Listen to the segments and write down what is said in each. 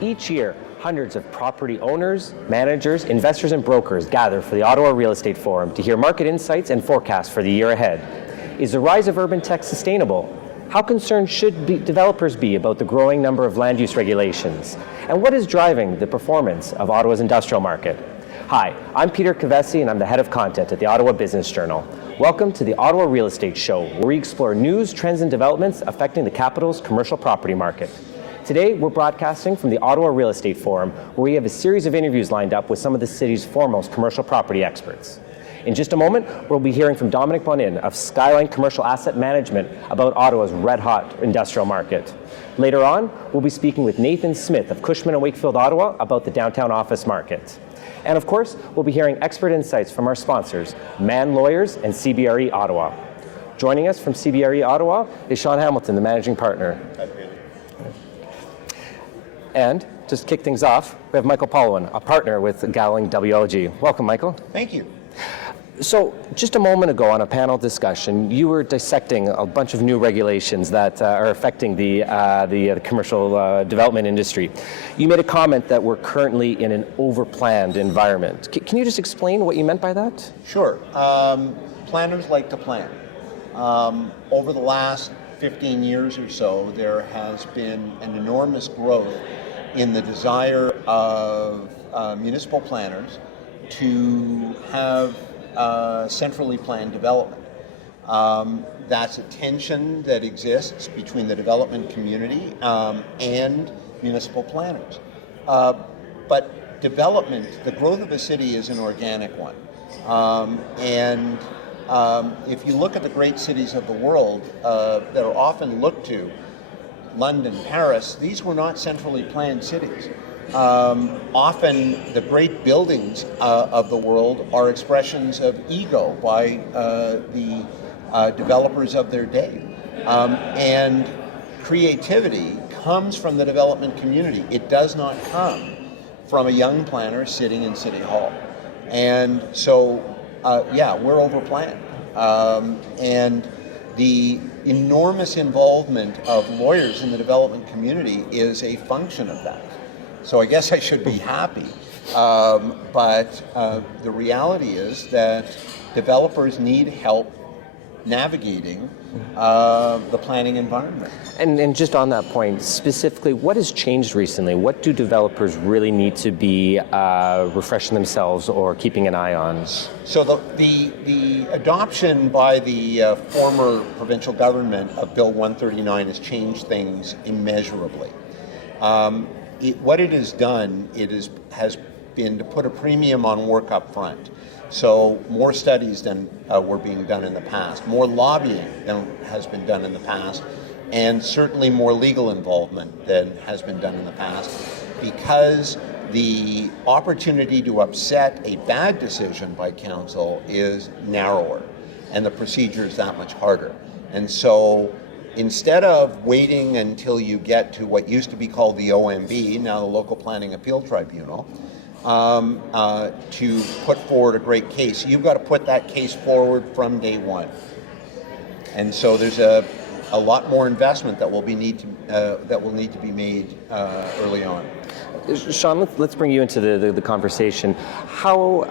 Each year, hundreds of property owners, managers, investors, and brokers gather for the Ottawa Real Estate Forum to hear market insights and forecasts for the year ahead. Is the rise of urban tech sustainable? How concerned should developers be about the growing number of land use regulations? And what is driving the performance of Ottawa's industrial market? Hi, I'm Peter Kavesi, and I'm the head of content at the Ottawa Business Journal. Welcome to the Ottawa Real Estate Show, where we explore news, trends, and developments affecting the capital's commercial property market. Today, we're broadcasting from the Ottawa Real Estate Forum, where we have a series of interviews lined up with some of the city's foremost commercial property experts. In just a moment, we'll be hearing from Dominic Bonin of Skyline Commercial Asset Management about Ottawa's red-hot industrial market. Later on, we'll be speaking with Nathan Smith of Cushman & Wakefield, Ottawa, about the downtown office market. And of course, we'll be hearing expert insights from our sponsors, Mann Lawyers and CBRE Ottawa. Joining us from CBRE Ottawa is Sean Hamilton, the managing partner. And just to kick things off, we have Michael Polwin, a partner with Gowling WLG. Welcome, Michael. Thank you. So just a moment ago on a panel discussion, you were dissecting a bunch of new regulations that are affecting the commercial development industry. You made a comment that we're currently in an overplanned environment. Can you just explain what you meant by that? Sure. Planners like to plan. Over the last 15 years or so, there has been an enormous growth in the desire of municipal planners to have centrally planned development. That's a tension that exists between the development community and municipal planners. But development, the growth of a city is an organic one. If you look at the great cities of the world that are often looked to, London, Paris, these were not centrally planned cities. Often the great buildings of the world are expressions of ego by the developers of their day. And creativity comes from the development community. It does not come from a young planner sitting in City Hall. And so, we're overplanned. And the enormous involvement of lawyers in the development community is a function of that. So I guess I should be happy, but the reality is that developers need help navigating the planning environment. And just on that point, specifically, what has changed recently? What do developers really need to be refreshing themselves or keeping an eye on? So the adoption by the former provincial government of Bill 139 has changed things immeasurably. What it has done, has been to put a premium on work up front. So more studies than were being done in the past, more lobbying than has been done in the past, and certainly more legal involvement than has been done in the past, because the opportunity to upset a bad decision by council is narrower, and the procedure is that much harder. And so instead of waiting until you get to what used to be called the OMB, now the Local Planning Appeal Tribunal, to put forward a great case, you've got to put that case forward from day one. And so there's a lot more investment that will need to be made early on. Sean, let's bring you into the conversation. How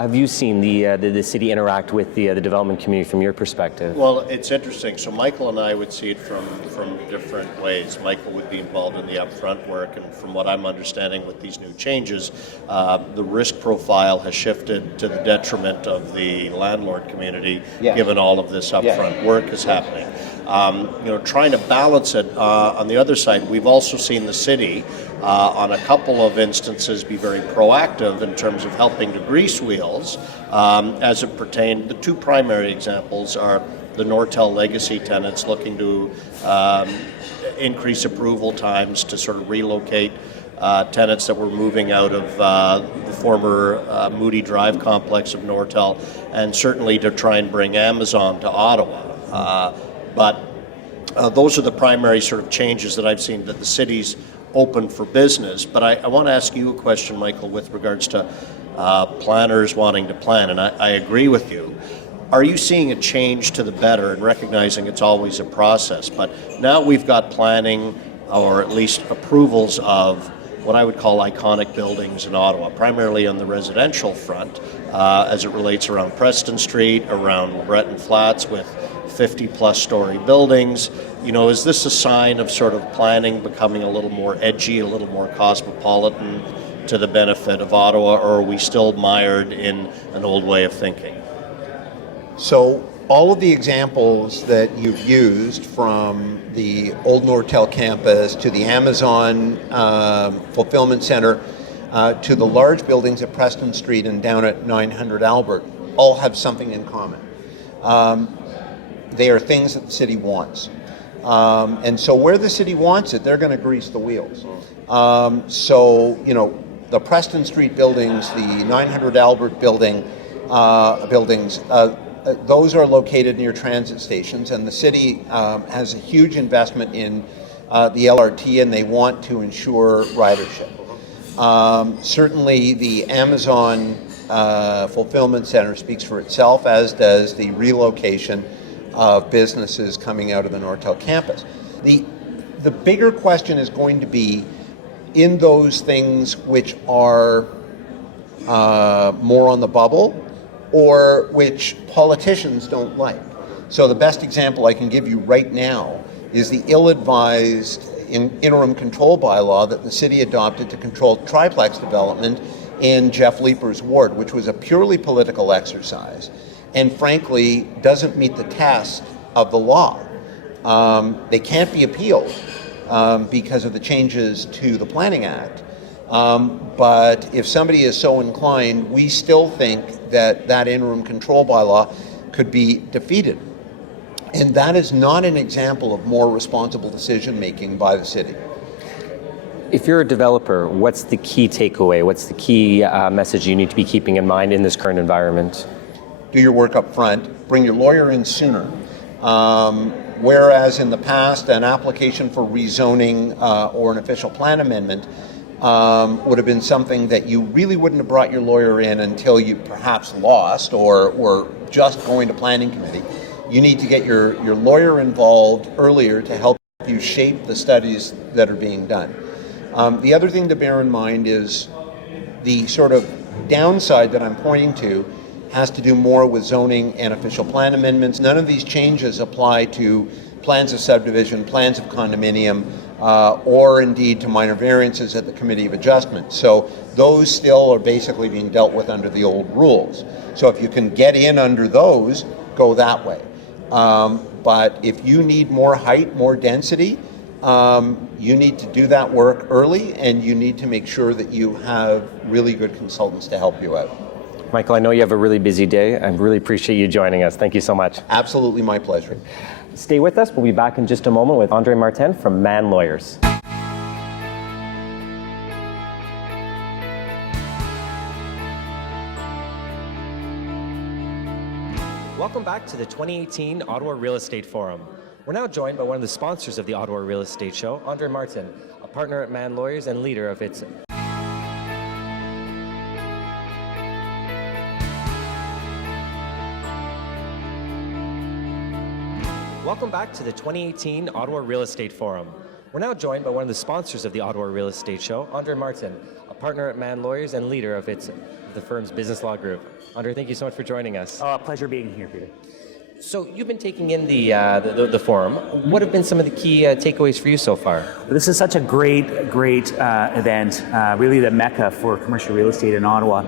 have you seen the city interact with the development community from your perspective? Well, it's interesting. So Michael and I would see it from different ways. Michael would be involved in the upfront work, and from what I'm understanding with these new changes, the risk profile has shifted to the detriment of the landlord community, given all of this upfront work is happening. Trying to balance it. On the other side, we've also seen the city on a couple of instances be very proactive in terms of helping to grease wheels as it pertained. The two primary examples are the Nortel legacy tenants looking to increase approval times to sort of relocate tenants that were moving out of the former Moody Drive complex of Nortel, and certainly to try and bring Amazon to Ottawa. But those are the primary sort of changes that I've seen, that the city's open for business. But I want to ask you a question, Michael, with regards to planners wanting to plan, and I agree with you. Are you seeing a change to the better, and recognizing it's always a process, but now we've got planning, or at least approvals of what I would call iconic buildings in Ottawa, primarily on the residential front, as it relates around Preston Street, around Breton Flats with 50-plus story buildings. Is this a sign of sort of planning becoming a little more edgy, a little more cosmopolitan to the benefit of Ottawa, or are we still mired in an old way of thinking? So all of the examples that you've used, from the old Nortel campus to the Amazon fulfillment center to the large buildings at Preston Street and down at 900 Albert, all have something in common. They are things that the city wants. And so where the city wants it, they're going to grease the wheels. The Preston Street buildings, the 900 Albert buildings, those are located near transit stations, and the city has a huge investment in the LRT, and they want to ensure ridership. Certainly the Amazon fulfillment center speaks for itself, as does the relocation of businesses coming out of the Nortel campus. The bigger question is going to be in those things which are more on the bubble, or which politicians don't like. So the best example I can give you right now is the ill-advised interim control bylaw that the city adopted to control triplex development in Jeff Leeper's ward, which was a purely political exercise, and frankly doesn't meet the test of the law. They can't be appealed because of the changes to the Planning Act. But if somebody is so inclined, we still think that interim control bylaw could be defeated. And that is not an example of more responsible decision-making by the city. If you're a developer, what's the key takeaway? What's the key message you need to be keeping in mind in this current environment? Do your work up front. Bring your lawyer in sooner. Whereas in the past, an application for rezoning or an official plan amendment would have been something that you really wouldn't have brought your lawyer in until you perhaps lost or were just going to planning committee. You need to get your lawyer involved earlier to help you shape the studies that are being done. The other thing to bear in mind is the sort of downside that I'm pointing to has to do more with zoning and official plan amendments. None of these changes apply to plans of subdivision, plans of condominium, or indeed to minor variances at the Committee of Adjustment. So those still are basically being dealt with under the old rules. So if you can get in under those, go that way. But if you need more height, more density, you need to do that work early, and you need to make sure that you have really good consultants to help you out. Michael, I know you have a really busy day. I really appreciate you joining us. Thank you so much. Absolutely my pleasure. Stay with us. We'll be back in just a moment with Andre Martin from Mann Lawyers. Welcome back to the 2018 Ottawa Real Estate Forum. We're now joined by one of the sponsors of the Ottawa Real Estate Show, Andre Martin, a partner at Mann Lawyers and leader of its Welcome back to the 2018 Ottawa Real Estate Forum. We're now joined by one of the sponsors of the Ottawa Real Estate Show, Andre Martin, a partner at Mann Lawyers and leader of the firm's business law group. Andre, thank you so much for joining us. Pleasure being here, Peter. So you've been taking in the forum. What have been some of the key takeaways for you so far? This is such a great event, really the mecca for commercial real estate in Ottawa.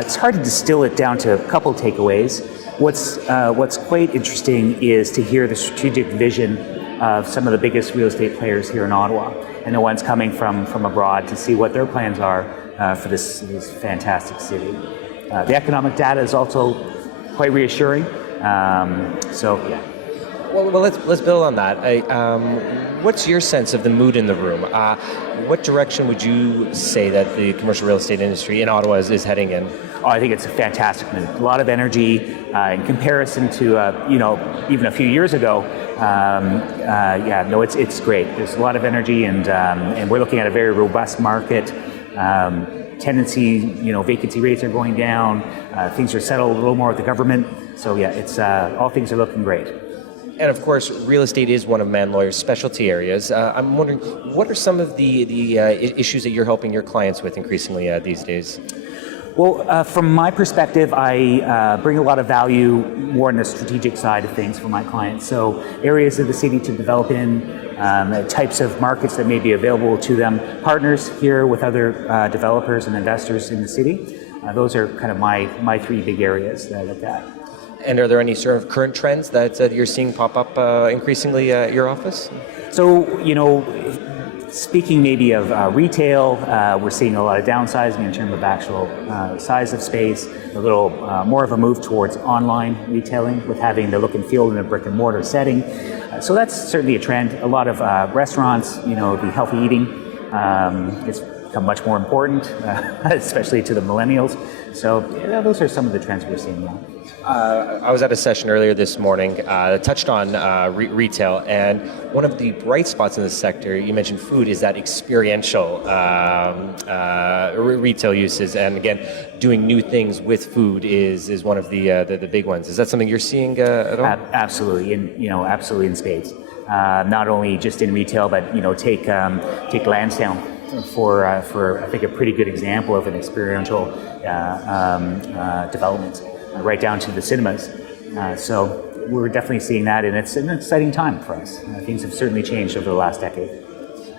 It's hard to distill it down to a couple takeaways. What's quite interesting is to hear the strategic vision of some of the biggest real estate players here in Ottawa, and the ones coming from abroad to see what their plans are for this fantastic city. The economic data is also quite reassuring. Yeah. Well, let's build on that. What's your sense of the mood in the room? What direction would you say that the commercial real estate industry in Ottawa is heading in? Oh, I think it's a fantastic mood. A lot of energy in comparison to even a few years ago. It's great. There's a lot of energy, and we're looking at a very robust market. Tenancy, vacancy rates are going down. Things are settled a little more with the government. So yeah, it's all things are looking great. And of course, real estate is one of Man Lawyer's specialty areas. I'm wondering, what are some of the issues that you're helping your clients with increasingly these days? Well, from my perspective, I bring a lot of value more on the strategic side of things for my clients. So areas of the city to develop in, types of markets that may be available to them, partners here with other developers and investors in the city. Those are kind of my three big areas that I look at. And are there any sort of current trends that you're seeing pop up increasingly at your office? So, speaking maybe of retail, we're seeing a lot of downsizing in terms of actual size of space, a little more of a move towards online retailing with having the look and feel in a brick and mortar setting. So that's certainly a trend. A lot of restaurants, the healthy eating is become much more important, especially to the millennials. So those are some of the trends we're seeing now. I was at a session earlier this morning that touched on retail, and one of the bright spots in this sector, you mentioned food, is that experiential retail uses, and again, doing new things with food is one of the big ones. Is that something you're seeing at all? Absolutely, absolutely in spades. Not only just in retail, but take Lansdowne for I think a pretty good example of an experiential development. Right down to the cinemas. So we're definitely seeing that, and it's an exciting time for us. Things have certainly changed over the last decade.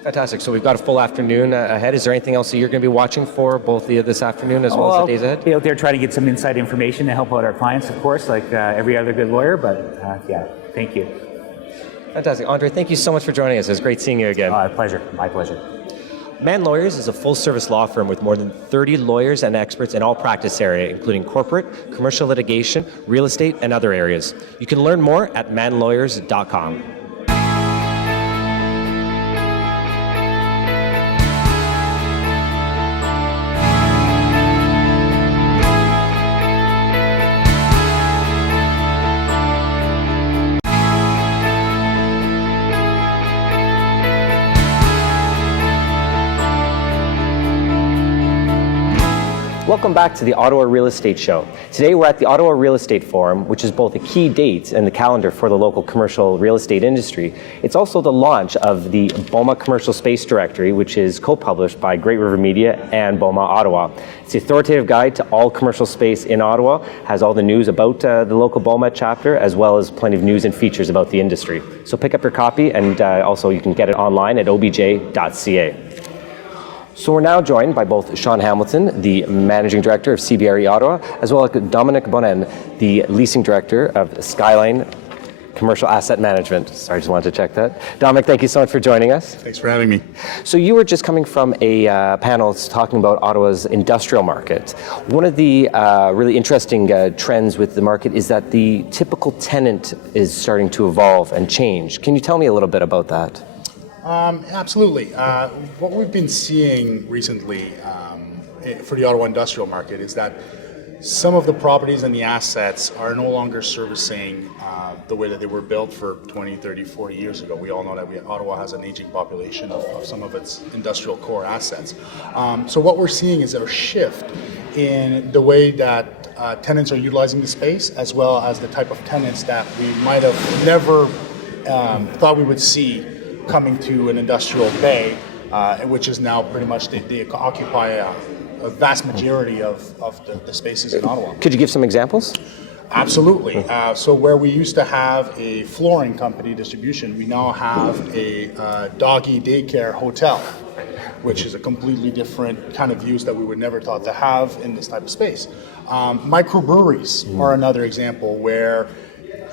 Fantastic. So we've got a full afternoon ahead. Is there anything else that you're going to be watching for both this afternoon as well as the days ahead? Be out there trying to get some inside information to help out our clients, of course, like every other good lawyer, but thank you. Fantastic. Andre, thank you so much for joining us. It was great seeing you again. Pleasure. My pleasure. Man Lawyers is a full-service law firm with more than 30 lawyers and experts in all practice areas, including corporate, commercial litigation, real estate, and other areas. You can learn more at manlawyers.com. Welcome back to the Ottawa Real Estate Show. Today we're at the Ottawa Real Estate Forum, which is both a key date in the calendar for the local commercial real estate industry. It's also the launch of the BOMA Commercial Space Directory, which is co-published by Great River Media and BOMA Ottawa. It's the authoritative guide to all commercial space in Ottawa, has all the news about the local BOMA chapter, as well as plenty of news and features about the industry. So pick up your copy, and also you can get it online at obj.ca. So we're now joined by both Sean Hamilton, the Managing Director of CBRE Ottawa, as well as Dominic Bonin, the Leasing Director of Skyline Commercial Asset Management. Sorry, just wanted to check that. Dominic, thank you so much for joining us. Thanks for having me. So you were just coming from a panel talking about Ottawa's industrial market. One of the really interesting trends with the market is that the typical tenant is starting to evolve and change. Can you tell me a little bit about that? Absolutely. What we've been seeing recently for the Ottawa industrial market is that some of the properties and the assets are no longer servicing the way that they were built for 20, 30, 40 years ago. We all know that Ottawa has an aging population of some of its industrial core assets. So what we're seeing is a shift in the way that tenants are utilizing the space, as well as the type of tenants that we might have never thought we would see coming to an industrial bay, which is now pretty much they occupy a vast majority of the spaces in Ottawa. Could you give some examples? Absolutely. So where we used to have a flooring company distribution, we now have a doggy daycare hotel, which is a completely different kind of use that we would never thought to have in this type of space. Microbreweries are another example where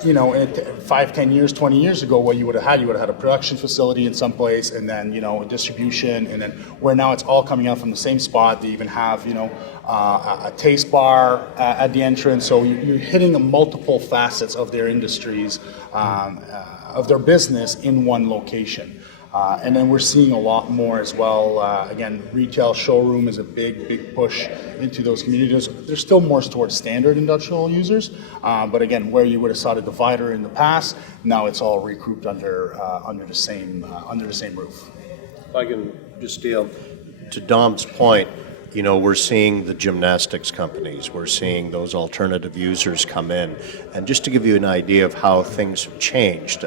5, 10 years, 20 years ago, what you would have had a production facility in some place, and then, a distribution, and then where now it's all coming out from the same spot. They even have, a taste bar at the entrance. So you're hitting multiple facets of their industries, of their business in one location. And then we're seeing a lot more as well. Again, retail showroom is a big push into those communities. There's still more towards standard industrial users, but again, where you would have saw the divider in the past, now it's all regrouped under the same roof. If I can just deal to Dom's point, we're seeing the gymnastics companies, we're seeing those alternative users come in. And just to give you an idea of how things have changed,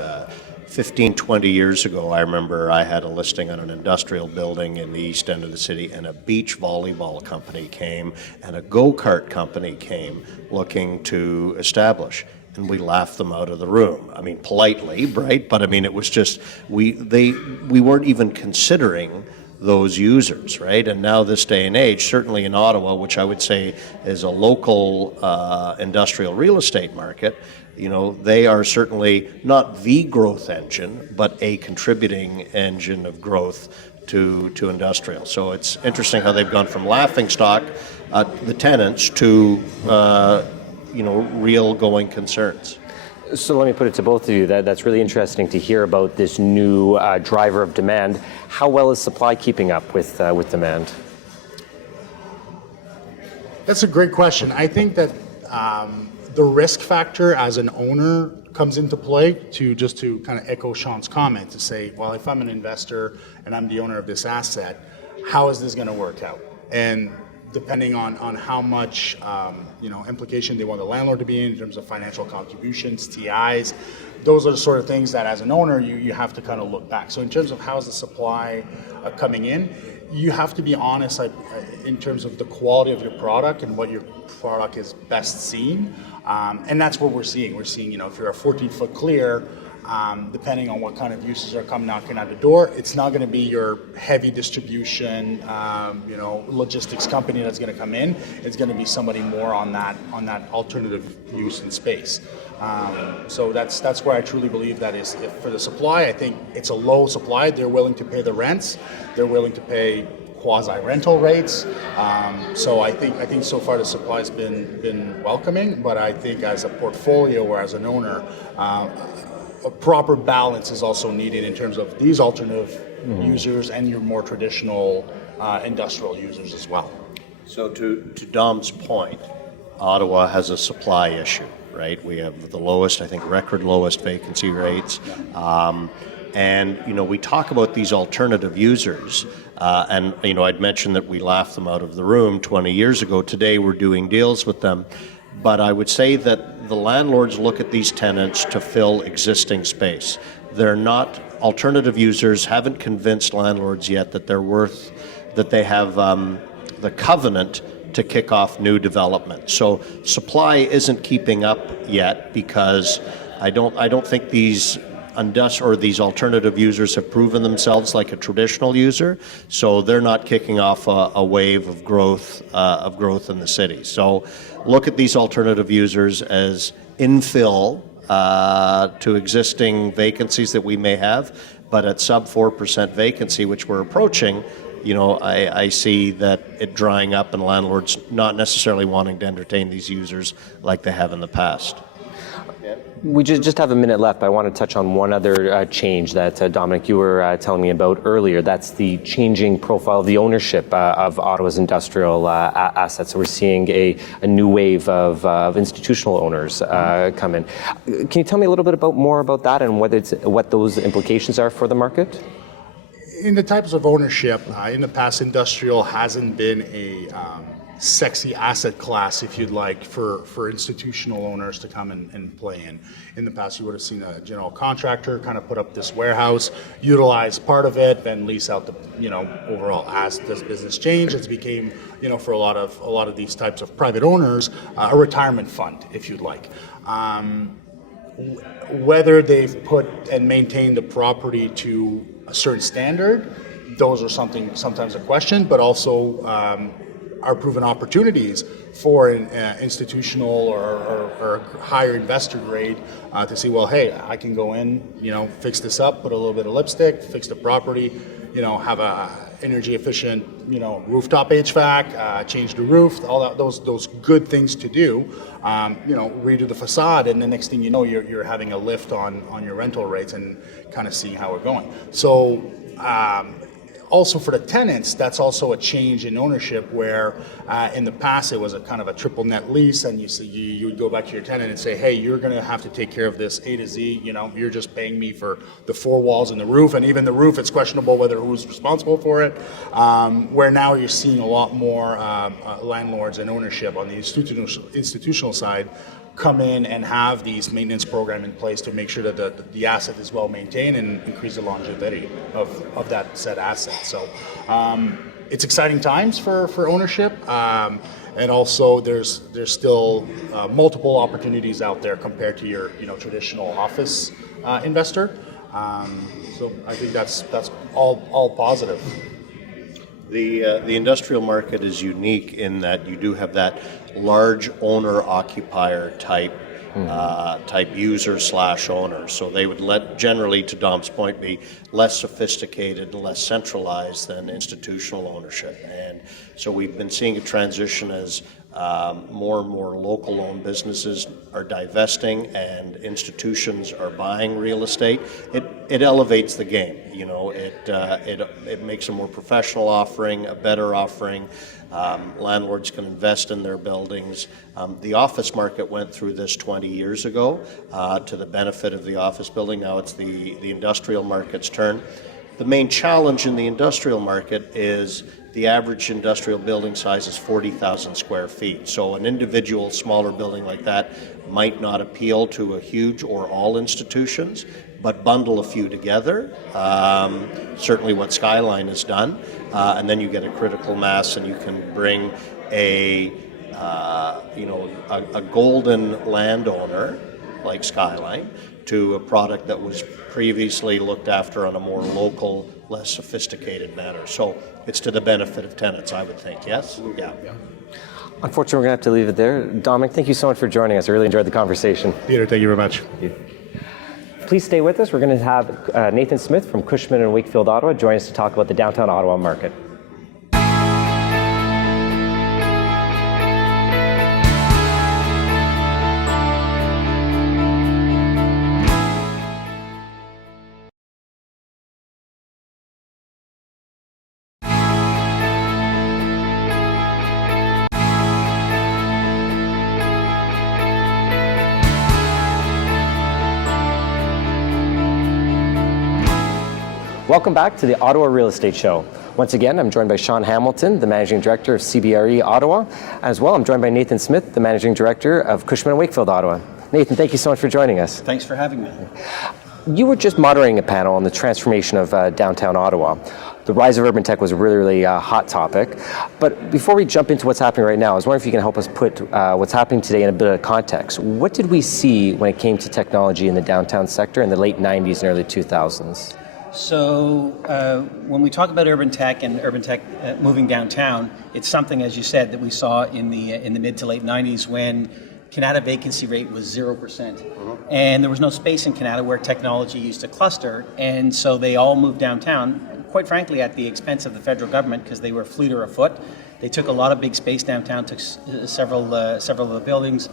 15, 20 years ago, I remember I had a listing on an industrial building in the east end of the city, and a beach volleyball company came and a go-kart company came looking to establish. And we laughed them out of the room. I mean, politely, right? But I mean, it was just, we weren't even considering those users, right? And now this day and age, certainly in Ottawa, which I would say is a local industrial real estate market, they are certainly not the growth engine, but a contributing engine of growth to industrial. So it's interesting how they've gone from laughingstock, the tenants, to real going concerns. So let me put it to both of you. That's really interesting to hear about this new driver of demand. How well is supply keeping up with demand? That's a great question. I think that the risk factor as an owner comes into play, to kind of echo Sean's comment, to say, well, if I'm an investor and I'm the owner of this asset, how is this going to work out? And depending on how much implication they want the landlord to be in terms of financial contributions, TIs, those are the sort of things that as an owner you have to kind of look back. So in terms of how's the supply coming in, you have to be honest in terms of the quality of your product and what your product is best seen. And that's what we're seeing. We're seeing, if you're a 14-foot clear, depending on what kind of uses are coming knocking at the door, it's not going to be your heavy distribution, logistics company that's going to come in. It's going to be somebody more on that alternative use in space. So that's where I truly believe that is. If for the supply, I think it's a low supply. They're willing to pay the rents. They're willing to pay quasi-rental rates. So I think so far the supply has been welcoming. But I think as a portfolio or as an owner, a proper balance is also needed in terms of these alternative users and your more traditional industrial users as well. So to Dom's point, Ottawa has a supply issue, right? We have the lowest, I think, record lowest vacancy rates. And we talk about these alternative users, and I'd mentioned that we laughed them out of the room 20 years ago. Today we're doing deals with them. But I would say that the landlords look at these tenants to fill existing space. They're not, alternative users haven't convinced landlords yet that they have the covenant to kick off new development. So supply isn't keeping up yet because I don't think these these alternative users have proven themselves like a traditional user, so they're not kicking off a wave of growth in the city. So look at these alternative users as infill to existing vacancies that we may have, but at sub 4% vacancy, which we're approaching, I see that it drying up and landlords not necessarily wanting to entertain these users like they have in the past. We just have a minute left. I want to touch on one other change that, Dominic, you were telling me about earlier. That's the changing profile of the ownership of Ottawa's industrial assets. So we're seeing a new wave of institutional owners come in. Can you tell me a little bit more about that and what those implications are for the market? In the types of ownership, in the past, industrial hasn't been a sexy asset class, if you'd like, for institutional owners to come and play in. In the past, you would have seen a general contractor kind of put up this warehouse, utilize part of it, then lease out the overall. As does business change, it's became for a lot of these types of private owners a retirement fund, if you'd like. Whether they've put and maintained the property to a certain standard, those are sometimes a question, but also are proven opportunities for an institutional or higher investor grade to see, well, hey, I can go in, fix this up, put a little bit of lipstick, fix the property, have a energy efficient, rooftop HVAC, change the roof, all that, those good things to do, redo the facade, and the next thing you know, you're having a lift on your rental rates and kind of seeing how we're going. So also for the tenants, that's also a change in ownership where in the past it was a kind of a triple net lease, and you would go back to your tenant and say, hey, you're going to have to take care of this A to Z. You're just paying me for the four walls and the roof, and even the roof, it's questionable whether who's responsible for it. Where now you're seeing a lot more landlords and ownership on the institutional side come in and have these maintenance program in place to make sure that the asset is well maintained and increase the longevity of that said asset. So it's exciting times for ownership, and also there's still multiple opportunities out there compared to your traditional office investor. So I think that's all positive. The industrial market is unique in that you do have that large owner-occupier type user/owner. So they would generally, to Dom's point, be less sophisticated, less centralized than institutional ownership. And so we've been seeing a transition as more and more local-owned businesses are divesting and institutions are buying real estate. It elevates the game. It makes a more professional offering, a better offering. Landlords can invest in their buildings. The office market went through this 20 years ago to the benefit of the office building. Now it's the industrial market's turn. The main challenge in the industrial market is the average industrial building size is 40,000 square feet. So an individual smaller building like that might not appeal to a huge or all institutions, but bundle a few together, certainly what Skyline has done, and then you get a critical mass and you can bring a golden landowner like Skyline to a product that was previously looked after on a more local, less sophisticated manner. So it's to the benefit of tenants, I would think, yes? Yeah. Unfortunately, we're going to have to leave it there. Dominic, thank you so much for joining us. I really enjoyed the conversation. Peter, thank you very much. Thank you. Please stay with us. We're going to have Nathan Smith from Cushman & Wakefield, Ottawa, join us to talk about the downtown Ottawa market. Welcome back to the Ottawa Real Estate Show. Once again, I'm joined by Sean Hamilton, the Managing Director of CBRE Ottawa. As well, I'm joined by Nathan Smith, the Managing Director of Cushman & Wakefield Ottawa. Nathan, thank you so much for joining us. Thanks for having me. You were just moderating a panel on the transformation of downtown Ottawa. The rise of urban tech was a really hot topic. But before we jump into what's happening right now, I was wondering if you can help us put what's happening today in a bit of context. What did we see when it came to technology in the downtown sector in the late 90s and early 2000s? So when we talk about urban tech and urban tech moving downtown, it's something, as you said, that we saw in the mid to late 90s when Canada vacancy rate was 0%. And there was no space in Canada where technology used to cluster. And so they all moved downtown, quite frankly, at the expense of the federal government because they were fleet or afoot. They took a lot of big space downtown, took several of the buildings,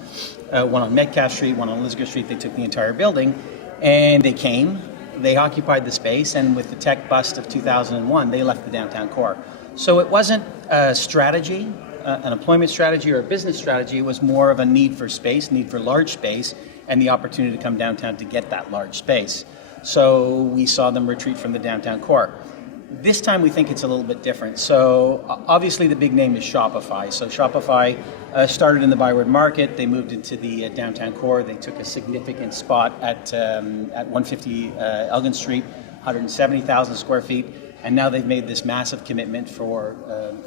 one on Metcalfe Street, one on Elizabeth Street. They took the entire building and they came. They occupied the space, and with the tech bust of 2001, they left the downtown core. So it wasn't a strategy, an employment strategy or a business strategy. It was more of a need for space, need for large space, and the opportunity to come downtown to get that large space. So we saw them retreat from the downtown core. This time we think it's a little bit different. So obviously the big name is Shopify. So Shopify started in the Byward Market. They moved into the downtown core. They took a significant spot at 150 Elgin Street, 170,000 square feet. And now they've made this massive commitment for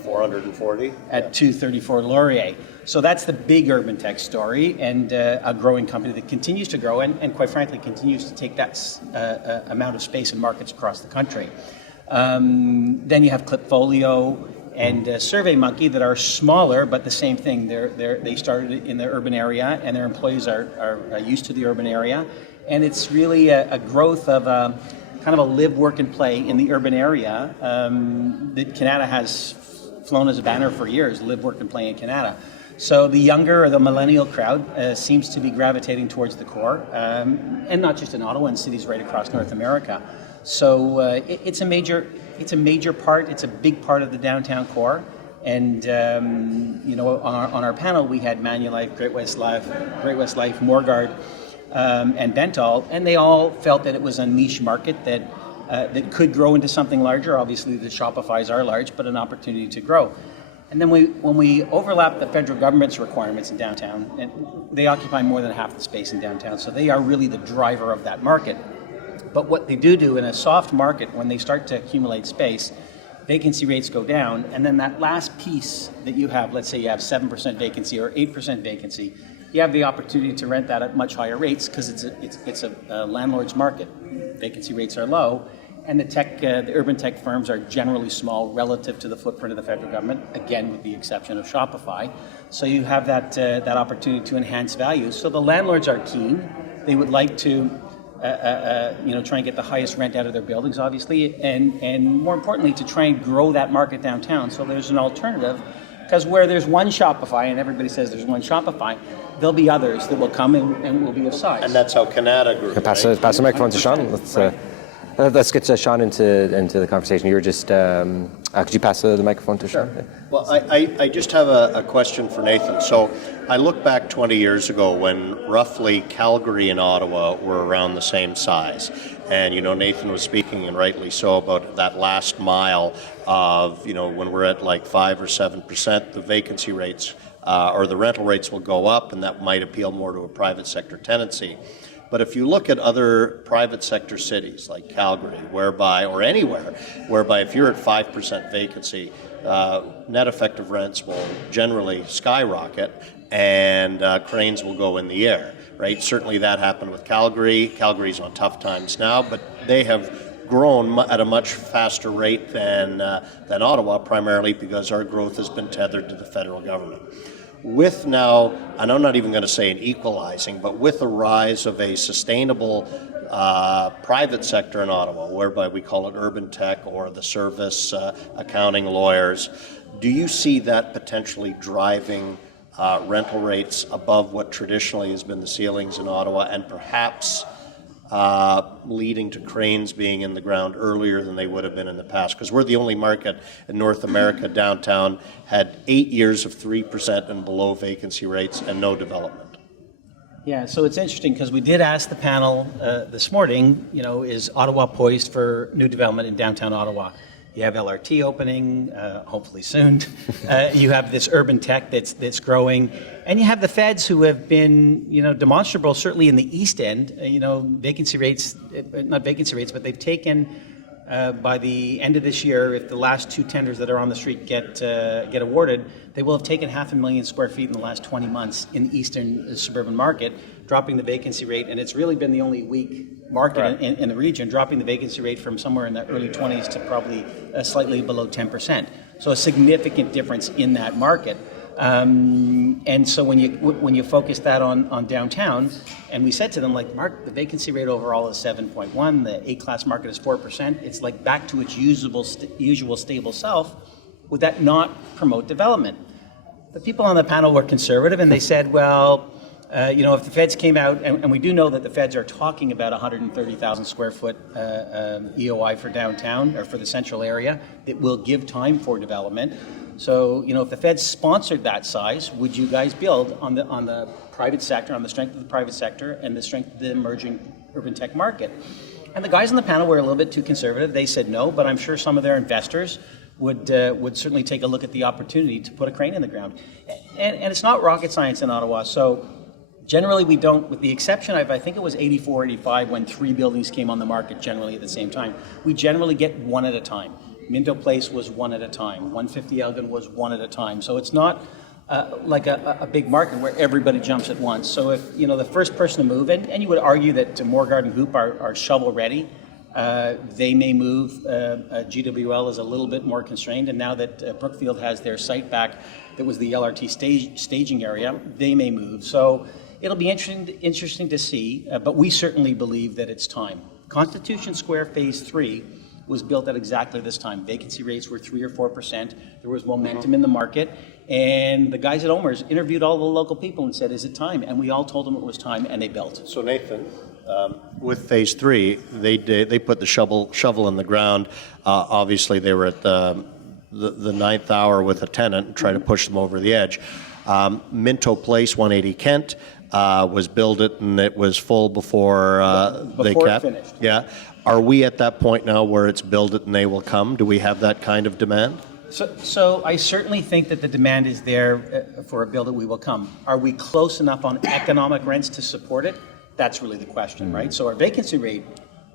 440 at 234 Laurier. So that's the big urban tech story, and a growing company that continues to grow and quite frankly continues to take that amount of space in markets across the country. Then you have Clipfolio and SurveyMonkey that are smaller, but the same thing. They started in the urban area, and their employees are used to the urban area, and it's really a growth of kind of a live, work, and play in the urban area that Canada has flown as a banner for years. Live, work, and play in Canada. So the younger or the millennial crowd seems to be gravitating towards the core, and not just in Ottawa, and cities right across North America. So it's a major it's a major part. It's a big part of the downtown core. And on our panel we had Manulife, Great-West Life, Morguard, and Bentall, and they all felt that it was a niche market that could grow into something larger. Obviously, the Shopify's are large, but an opportunity to grow. And then when we overlap the federal government's requirements in downtown, and they occupy more than half the space in downtown, so they are really the driver of that market. But what they do in a soft market, when they start to accumulate space, vacancy rates go down, and then that last piece that you have, let's say you have 7% vacancy or 8% vacancy, you have the opportunity to rent that at much higher rates because it's a landlord's market. Vacancy rates are low, and the urban tech firms are generally small relative to the footprint of the federal government, again with the exception of Shopify. So you have that opportunity to enhance value. So the landlords are keen. They would like to try and get the highest rent out of their buildings, obviously, and more importantly, to try and grow that market downtown. So there's an alternative, because where there's one Shopify, and everybody says there's one Shopify, there'll be others that will come and will be of size. And that's how Canada grew. Pass the microphone to Sean. Let's get Sean into the conversation. You were just, could you pass the microphone to Sean? Sure. Well, I just have a question for Nathan. So I look back 20 years ago when roughly Calgary and Ottawa were around the same size. And, Nathan was speaking, and rightly so, about that last mile of, when we're at like 5 or 7%, the vacancy rates or the rental rates will go up, and that might appeal more to a private sector tenancy. But if you look at other private sector cities like Calgary, or anywhere, whereby if you're at 5% vacancy, net effective rents will generally skyrocket and cranes will go in the air, right? Certainly that happened with Calgary. Calgary's on tough times now, but they have grown at a much faster rate than Ottawa, primarily because our growth has been tethered to the federal government. With now, and I'm not even going to say an equalizing, but with the rise of a sustainable private sector in Ottawa, whereby we call it urban tech or the service, accounting, lawyers, do you see that potentially driving rental rates above what traditionally has been the ceilings in Ottawa, and perhaps leading to cranes being in the ground earlier than they would have been in the past? Because we're the only market in North America. Downtown had 8 years of 3% and below vacancy rates and no development. Yeah, so it's interesting because we did ask the panel this morning, is Ottawa poised for new development in downtown Ottawa? You have LRT opening, hopefully soon. You have this urban tech that's growing, and you have the feds who have been, demonstrable, certainly in the East End. Vacancy rates, not vacancy rates, but they've taken by the end of this year, if the last two tenders that are on the street get awarded, they will have taken 500,000 square feet in the last 20 months in the eastern suburban market, dropping the vacancy rate, and it's really been the only weak market in the region, dropping the vacancy rate from somewhere in the early 20s to probably slightly below 10%. So a significant difference in that market. And so when you focus that on downtown, and we said to them, like, Mark, the vacancy rate overall is 7.1, the A-class market is 4%, it's like back to its usual stable self. Would that not promote development? The people on the panel were conservative, and they said, well, if the feds came out, and we do know that the feds are talking about 130,000 square foot EOI for downtown, or for the central area, that will give time for development. So, if the feds sponsored that size, would you guys build on the private sector, on the strength of the private sector and the strength of the emerging urban tech market? And the guys on the panel were a little bit too conservative. They said no, but I'm sure some of their investors would certainly take a look at the opportunity to put a crane in the ground. And it's not rocket science in Ottawa. So generally we don't, with the exception of, I think it was 84, 85, when 3 buildings came on the market generally at the same time, we generally get one at a time. Minto Place was one at a time. 150 Elgin was one at a time. So it's not like a big market where everybody jumps at once. So if, the first person to move, and you would argue that Morguard and Hoop are shovel ready, they may move. GWL is a little bit more constrained, and now that Brookfield has their site back that was the LRT staging area, they may move. So it'll be interesting to see, but we certainly believe that it's time. Constitution Square Phase 3 was built at exactly this time. Vacancy rates were 3 or 4%. There was momentum in the market, and the guys at OMERS interviewed all the local people and said, is it time? And we all told them it was time, and they built. So Nathan, With phase 3, they put the shovel in the ground. Obviously, they were at the ninth hour with a tenant and try to push them over the edge. Minto Place, 180 Kent, was built it and it was full before they Before it kept. finished. Yeah. Are we at that point now where it's build it and they will come? Do we have that kind of demand? So I certainly think that the demand is there for a build that we will come. Are we close enough on economic rents to support it? That's really the question, right? So our vacancy rate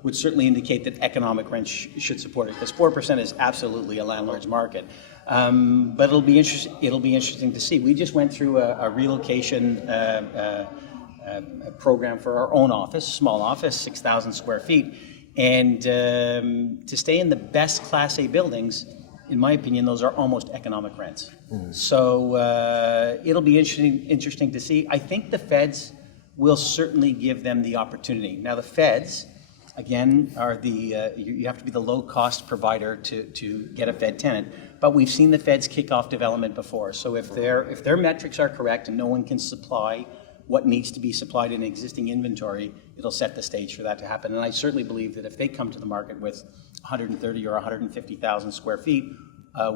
would certainly indicate that economic rents should support it, because 4% is absolutely a landlord's market. But it'll be interesting to see. We just went through a relocation program for our own office, small office, 6,000 square feet, and to stay in the best Class A buildings, in my opinion, those are almost economic rents. So it'll be interesting to see. I think the feds will certainly give them the opportunity. Now, the feds, again, are you have to be the low-cost provider to get a Fed tenant. But we've seen the feds kick off development before. So if their metrics are correct and no one can supply what needs to be supplied in existing inventory, it'll set the stage for that to happen. And I certainly believe that if they come to the market with 130 or 150,000 square feet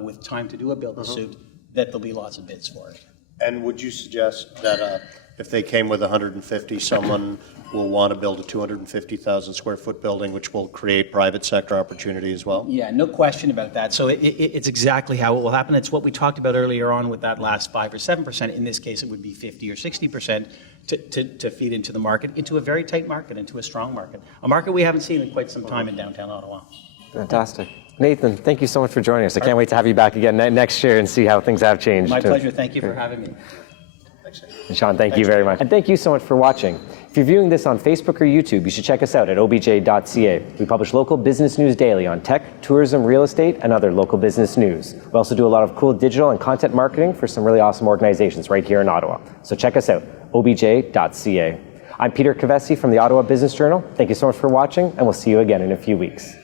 with time to do a build-to-suit, that there'll be lots of bids for it. And would you suggest that if they came with 150, someone will want to build a 250,000 square foot building, which will create private sector opportunity as well? Yeah, no question about that. So it's exactly how it will happen. It's what we talked about earlier on with that last 5 or 7%. In this case, it would be 50 or 60% to feed into the market, into a very tight market, into a strong market, a market we haven't seen in quite some time in downtown Ottawa. Fantastic. Nathan, thank you so much for joining us. I can't wait to have you back again next year and see how things have changed. My pleasure. Thank you for having me. And Sean, thank you very much. And thank you so much for watching. If you're viewing this on Facebook or YouTube, you should check us out at obj.ca. We publish local business news daily on tech, tourism, real estate, and other local business news. We also do a lot of cool digital and content marketing for some really awesome organizations right here in Ottawa. So check us out, obj.ca. I'm Peter Cavesi from the Ottawa Business Journal. Thank you so much for watching, and we'll see you again in a few weeks.